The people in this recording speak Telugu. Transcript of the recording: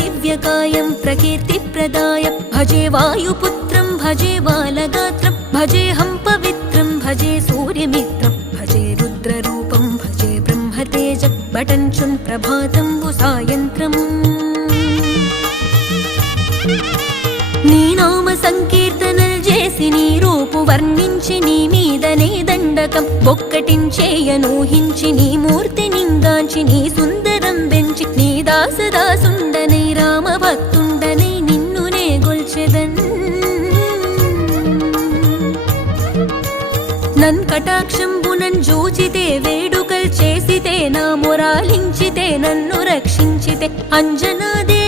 दिव्यकायं प्रकीर्तिप्रदाय भजे वायुपुत्रं भजे बालगात्रं भजेऽहं पवित्रं भजे सूर्यमित्रं भजे रुद्ररूपं भजे ब्रह्मतेज बटञ्चुन् प्रभातं सायन्त्रम् నీ నామ సంకీర్తనలు చేసి నీ రూపు వర్ణించి నీ మీదనే దండకం ఒక్కటించేయనూహించి నీ మూర్తి నింగాంచి నీ సుందరం పెంచి నీ దాసదాసుండనై రామభక్తుండనై నిన్నునే గొల్చెదన్ నన్ కటాక్షంబునన్ జూచితే వేడుకల్ చేసితే నా మొరాలించితే నన్ను రక్షించితే అంజనాదే